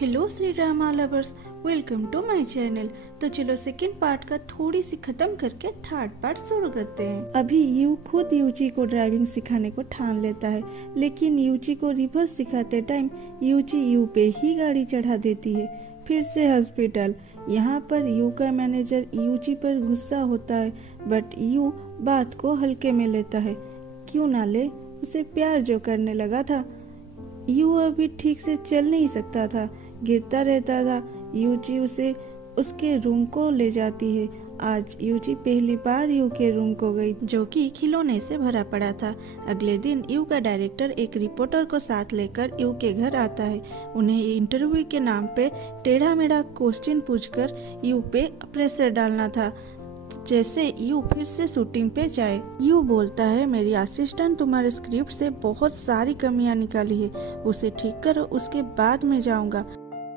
Hello Shri drama lovers, welcome to my channel. तो चलो second part का थोड़ी सी खत्म करके थर्ड पार्ट शुरू करते हैं। अभी यू खुद यूची को ड्राइविंग सिखाने को ठान लेता है, लेकिन यूची को रिवर्स सिखाते टाइम यूची यू पे ही गाड़ी चढ़ा देती है। फिर से हॉस्पिटल। यहाँ पर यू का मैनेजर यूची पर गुस्सा होता है, बट यू बात को हल्के में लेता है। क्यों ना ले, उसे प्यार जो करने लगा था। यू अभी ठीक से चल नहीं सकता था, गिरता रहता था। यूची उसे उसके रूम को ले जाती है। आज यूची पहली बार यू के रूम को गई, जो कि खिलौने से भरा पड़ा था। अगले दिन यू का डायरेक्टर एक रिपोर्टर को साथ लेकर यू के घर आता है। उन्हें इंटरव्यू के नाम पे टेढ़ा मेढ़ा क्वेश्चन पूछकर यू पे प्रेशर डालना था, जैसे यू फिर से शूटिंग पे जाए। यू बोलता है, मेरी असिस्टेंट तुम्हारे स्क्रिप्ट से बहुत सारी कमियां निकाली है, उसे ठीक करो, उसके बाद मैं जाऊंगा।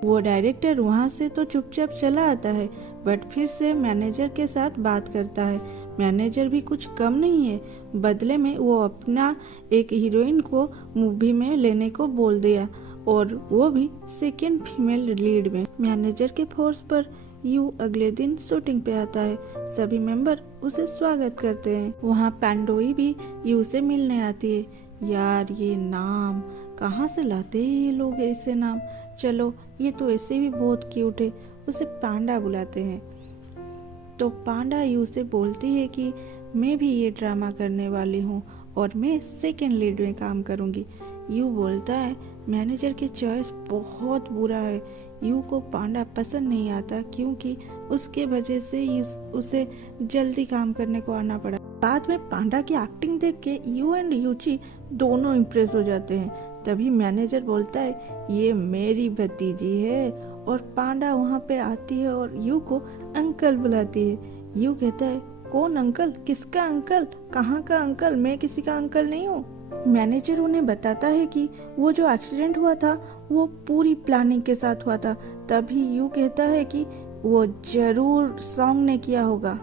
वो डायरेक्टर वहाँ से तो चुपचाप चला आता है, बट फिर से मैनेजर के साथ बात करता है। मैनेजर भी कुछ कम नहीं है, बदले में वो अपना एक हीरोइन को मूवी में लेने को बोल दिया, और वो भी सेकेंड फीमेल लीड में। मैनेजर के फोर्स पर यू अगले दिन शूटिंग पे आता है। सभी मेंबर उसे स्वागत करते हैं। वहाँ पैंडोई भी यू से मिलने आती है। यार, ये नाम कहाँ से लाते हैं ये लोग ऐसे नाम। चलो, ये तो ऐसे भी बहुत क्यूट है। उसे पांडा बुलाते हैं। तो पांडा यू से बोलती है कि मैं भी ये ड्रामा करने वाली हूँ और मैं सेकेंड लीड में काम करूँगी। यू बोलता है, मैनेजर की चॉइस बहुत बुरा है। यू को पांडा पसंद नहीं आता, क्योंकि उसके वजह से उसे जल्दी काम करने को आना पड़ा। बाद में पांडा की एक्टिंग देख के यू एंड यूची दोनों इम्प्रेस हो जाते हैं। तभी मैनेजर बोलता है, ये मेरी भतीजी है, और पांडा वहाँ पे आती है और यू को अंकल बुलाती है। यू कहता है, कौन अंकल? किसका अंकल? कहाँ का अंकल? मैं किसी का अंकल नहीं हूँ। मैनेजर उन्हें बताता है कि वो जो एक्सीडेंट हुआ था वो पूरी प्लानिंग के साथ हुआ था। तभी यू कहता है कि वो जरूर सॉन्ग ने किया होगा।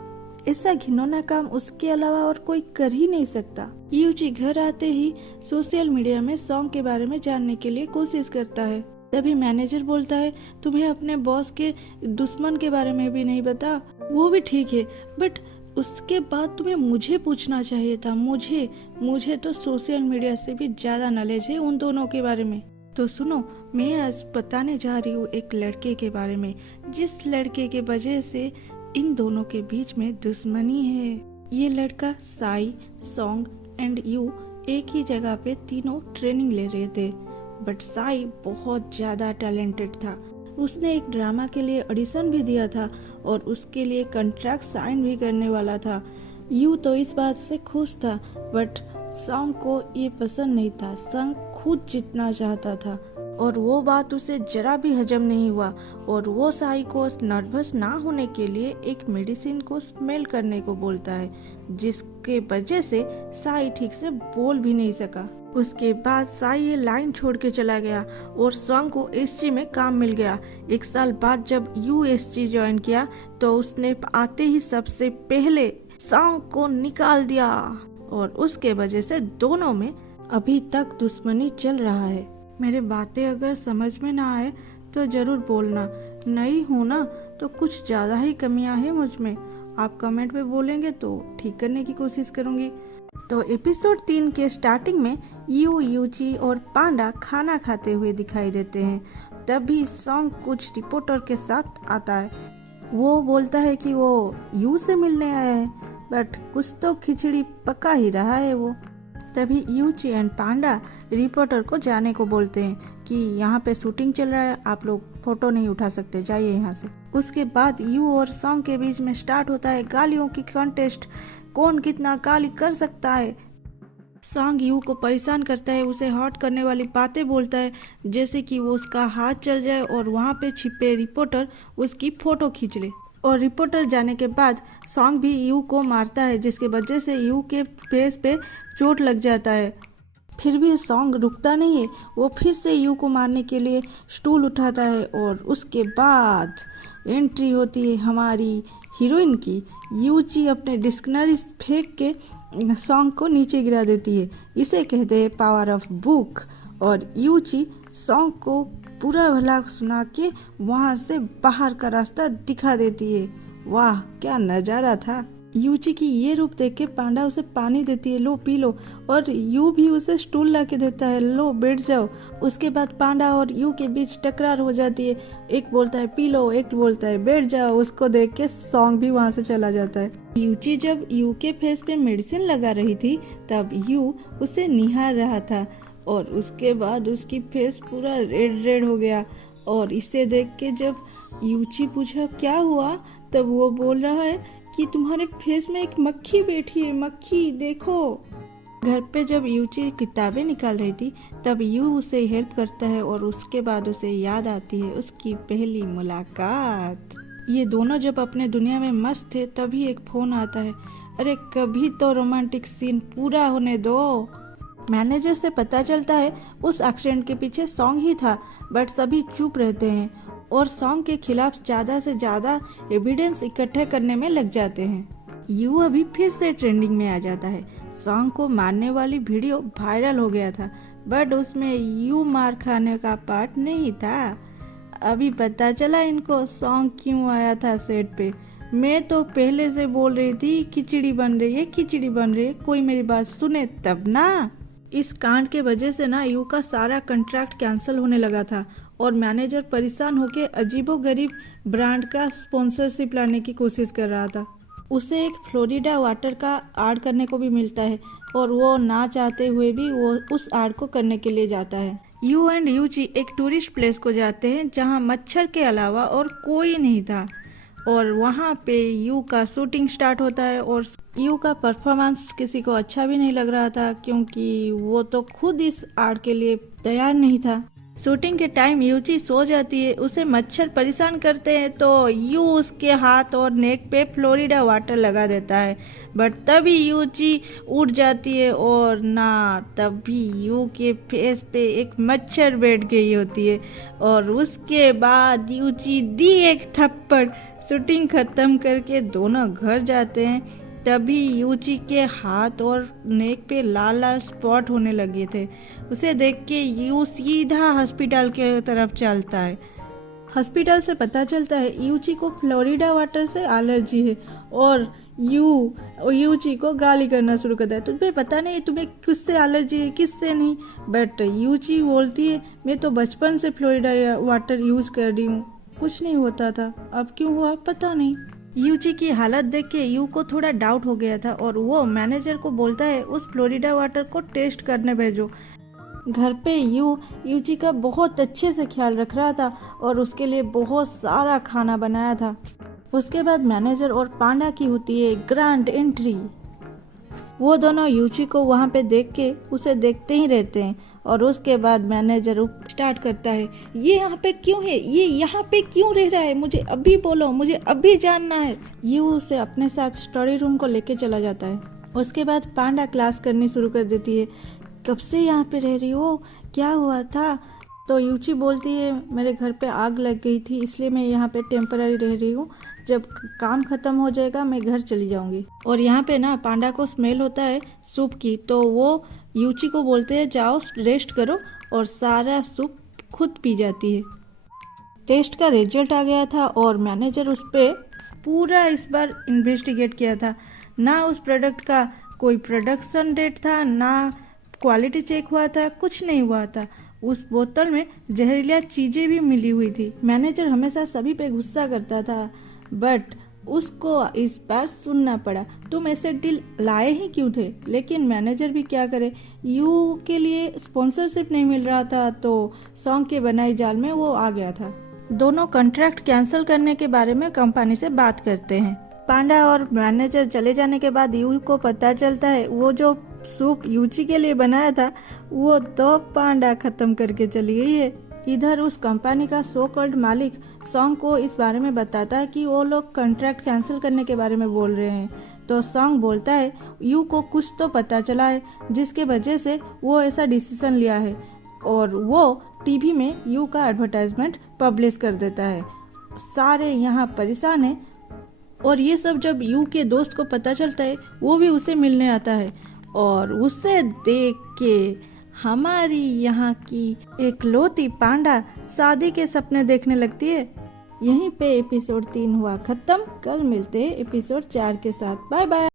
ऐसा घिनौना काम उसके अलावा और कोई कर ही नहीं सकता। यूची घर आते ही सोशल मीडिया में सॉन्ग के बारे में जानने के लिए कोशिश करता है। तभी मैनेजर बोलता है, तुम्हें अपने बॉस के दुश्मन के बारे में भी नहीं पता। वो भी ठीक है, बट उसके बाद तुम्हें मुझे पूछना चाहिए था। मुझे तो सोशल मीडिया से भी ज्यादा नॉलेज है उन दोनों के बारे में। तो सुनो, मैं आज बताने जा रही हूँ एक लड़के के बारे में, जिस लड़के के वजह से इन दोनों के बीच में दुश्मनी है। ये लड़का साई, सॉन्ग एंड यू एक ही जगह पे तीनों ट्रेनिंग ले रहे थे, बट साई बहुत ज्यादा टैलेंटेड था। उसने एक ड्रामा के लिए ऑडिशन भी दिया था और उसके लिए कॉन्ट्रैक्ट साइन भी करने वाला था। यू तो इस बात से खुश था, बट सॉन्ग को ये पसंद नहीं था। सॉन्ग खुद जीतना चाहता था और वो बात उसे जरा भी हजम नहीं हुआ, और वो साई को नर्वस ना होने के लिए एक मेडिसिन को स्मेल करने को बोलता है, जिसके वजह से साई ठीक से बोल भी नहीं सका। उसके बाद साई ये लाइन छोड़ के चला गया और सॉन्ग को एसजी में काम मिल गया। एक साल बाद जब यू एसजी ज्वाइन किया तो उसने आते ही सबसे पहले सॉन्ग को निकाल दिया, और उसके वजह से दोनों में अभी तक दुश्मनी चल रहा है। मेरे बातें अगर समझ में ना आए तो जरूर बोलना, नहीं हो ना तो कुछ ज्यादा ही कमियां हैं मुझ में। आप कमेंट में बोलेंगे तो ठीक करने की कोशिश करूंगी। तो एपिसोड 3 के स्टार्टिंग में यूची और पांडा खाना खाते हुए दिखाई देते हैं। तभी सॉन्ग कुछ रिपोर्टर के साथ आता है। वो बोलता है कि वो यू से मिलने आया है, बट कुछ तो खिचड़ी पका ही रहा है वो। तभी यूची एंड पांडा रिपोर्टर को जाने को बोलते हैं कि यहाँ पे शूटिंग चल रहा है, आप लोग फोटो नहीं उठा सकते, जाइए यहाँ से। उसके बाद यू और सॉन्ग के बीच में स्टार्ट होता है गालियों की कॉन्टेस्ट, कौन कितना गाली कर सकता है। सॉन्ग यू को परेशान करता है, उसे हर्ट करने वाली बातें बोलता है, जैसे कि वो उसका हाथ चल जाए और वहाँ पे छिपे रिपोर्टर उसकी फोटो खींच ले। और रिपोर्टर जाने के बाद सॉन्ग भी यू को मारता है, जिसके वजह से यू के फेस पे चोट लग जाता है। फिर भी सॉन्ग रुकता नहीं है, वो फिर से यू को मारने के लिए स्टूल उठाता है, और उसके बाद एंट्री होती है हमारी हीरोइन की। यूची अपने डिक्शनरी फेंक के सॉन्ग को नीचे गिरा देती है। इसे कहते हैं पावर ऑफ बुक। और यूची सॉन्ग को पूरा भला सुना के वहाँ से बाहर का रास्ता दिखा देती है। वाह क्या नजारा था। यूची की ये रूप देख के पांडा उसे पानी देती है, लो पी लो, और यू भी उसे स्टूल ला के देता है, लो बैठ जाओ। उसके बाद पांडा और यू के बीच टकरार हो जाती है, एक बोलता है पी लो, एक बोलता है बैठ जाओ। उसको देख के सॉन्ग भी वहाँ से चला जाता है। यूची जब यू के फेस पे मेडिसिन लगा रही थी तब यू उसे निहार रहा था और उसके बाद उसकी फेस पूरा रेड रेड हो गया। और इसे देख के जब यूची पूछा क्या हुआ तब वो बोल रहा है कि तुम्हारे फेस में एक मक्खी बैठी है, मक्खी देखो। घर पे जब यूची किताबें निकाल रही थी तब यू उसे हेल्प करता है और उसके बाद उसे याद आती है उसकी पहली मुलाकात। ये दोनों जब अपने दुनिया में मस्त थे तभी एक फोन आता है। अरे कभी तो रोमांटिक सीन पूरा होने दो। मैनेजर से पता चलता है उस एक्सीडेंट के पीछे सॉन्ग ही था, बट सभी चुप रहते हैं और सॉन्ग के खिलाफ ज्यादा से ज्यादा एविडेंस इकट्ठे करने में लग जाते हैं। यू अभी फिर से ट्रेंडिंग में आ जाता है। सॉन्ग को मारने वाली वीडियो वायरल हो गया था, बट उसमें यू मार खाने का पार्ट नहीं था। अभी पता चला इनको सॉन्ग क्यों आया था सेट पे। मैं तो पहले से बोल रही थी खिचड़ी बन रही है, खिचड़ी बन रही है, कोई मेरी बात सुने तब ना। इस कांड के वजह से ना यू का सारा कॉन्ट्रैक्ट कैंसिल होने लगा था और मैनेजर परेशान होकर अजीबोगरीब ब्रांड का स्पॉन्सरशिप लाने की कोशिश कर रहा था। उसे एक फ्लोरिडा वाटर का ऐड करने को भी मिलता है और वो ना चाहते हुए भी वो उस ऐड को करने के लिए जाता है। यू एंड यूची एक टूरिस्ट प्लेस को जाते हैं जहाँ मच्छर के अलावा और कोई नहीं था और वहाँ पे यू का शूटिंग स्टार्ट होता है और यू का परफॉर्मेंस किसी को अच्छा भी नहीं लग रहा था क्योंकि वो तो खुद इस आर्ट के लिए तैयार नहीं था। शूटिंग के टाइम यूची सो जाती है, उसे मच्छर परेशान करते हैं तो यू उसके हाथ और नेक पे फ्लोरिडा वाटर लगा देता है, बट तभी यूची उठ जाती है और ना तभी यू के फेस पे एक मच्छर बैठ गई होती है और उसके बाद यूची दी एक थप्पड़। शूटिंग खत्म करके दोनों घर जाते हैं तभी यूची के हाथ और नेक पे लाल लाल स्पॉट होने लगे थे। उसे देख के यू सीधा हॉस्पिटल के तरफ चलता है। हॉस्पिटल से पता चलता है यूची को फ्लोरिडा वाटर से एलर्जी है और यूची को गाली करना शुरू करता है। तुम्हें पता नहीं तुम्हें किससे एलर्जी है किससे नहीं, बट यूची बोलती है मैं तो बचपन से फ्लोरिडा वाटर यूज कर रही हूँ, कुछ नहीं होता था, अब क्यों हुआ पता नहीं। यूची की हालत देख के यू को थोड़ा डाउट हो गया था और वो मैनेजर को बोलता है उस फ्लोरिडा वाटर को टेस्ट करने भेजो। घर पे यूची का बहुत अच्छे से ख्याल रख रहा था और उसके लिए बहुत सारा खाना बनाया था। उसके बाद मैनेजर और पांडा की होती है ग्रैंड एंट्री। वो दोनों यूची को वहाँ पे देख के उसे देखते ही रहते हैं और उसके बाद मैनेजर स्टार्ट करता है ये यहाँ पे क्यों है, ये यहाँ पे क्यों रह रहा है, मुझे अभी बोलो, मुझे अभी जानना है। ये उसे अपने साथ स्टडी रूम को लेके चला जाता है। उसके बाद पांडा क्लास करनी शुरू कर देती है, कब से यहाँ पे रह रही हो, क्या हुआ था। तो यूची बोलती है मेरे घर पे आग लग गई थी इसलिए मैं यहाँ पे टेम्पररी रह रही हूँ, जब काम खत्म हो जाएगा मैं घर चली जाऊंगी। और यहाँ पे ना पांडा को स्मेल होता है सूप की, तो वो यूची को बोलते हैं जाओ रेस्ट करो और सारा सूप खुद पी जाती है। टेस्ट का रिजल्ट आ गया था और मैनेजर उस पर पूरा इस बार इन्वेस्टिगेट किया था। ना उस प्रोडक्ट का कोई प्रोडक्शन डेट था, ना क्वालिटी चेक हुआ था, कुछ नहीं हुआ था। उस बोतल में जहरीला चीजें भी मिली हुई थी। मैनेजर हमेशा सभी पे गुस्सा करता था बट उसको इस बार सुनना पड़ा, तुम ऐसे डील लाए ही क्यों थे। लेकिन मैनेजर भी क्या करे, यू के लिए स्पॉन्सरशिप नहीं मिल रहा था तो सॉन्ग के बनाई जाल में वो आ गया था। दोनों कॉन्ट्रैक्ट कैंसिल करने के बारे में कंपनी से बात करते हैं। पांडा और मैनेजर चले जाने के बाद यू को पता चलता है वो जो सूप यूची के लिए बनाया था वो तो पांडा खत्म करके चली गई है। इधर उस कंपनी का सो कॉल्ड मालिक सॉन्ग को इस बारे में बताता है कि वो लोग कॉन्ट्रैक्ट कैंसिल करने के बारे में बोल रहे हैं। तो सॉन्ग बोलता है यू को कुछ तो पता चला है जिसके वजह से वो ऐसा डिसीजन लिया है और वो टीवी में यू का एडवर्टाइजमेंट पब्लिश कर देता है। सारे यहाँ परेशान हैं और ये सब जब यू के दोस्त को पता चलता है वो भी उसे मिलने आता है और उसे देख के हमारी यहाँ की एकलौती पांडा शादी के सपने देखने लगती है। यहीं पे एपिसोड 3 हुआ खत्म। कल मिलते हैं एपिसोड 4 के साथ। Bye bye.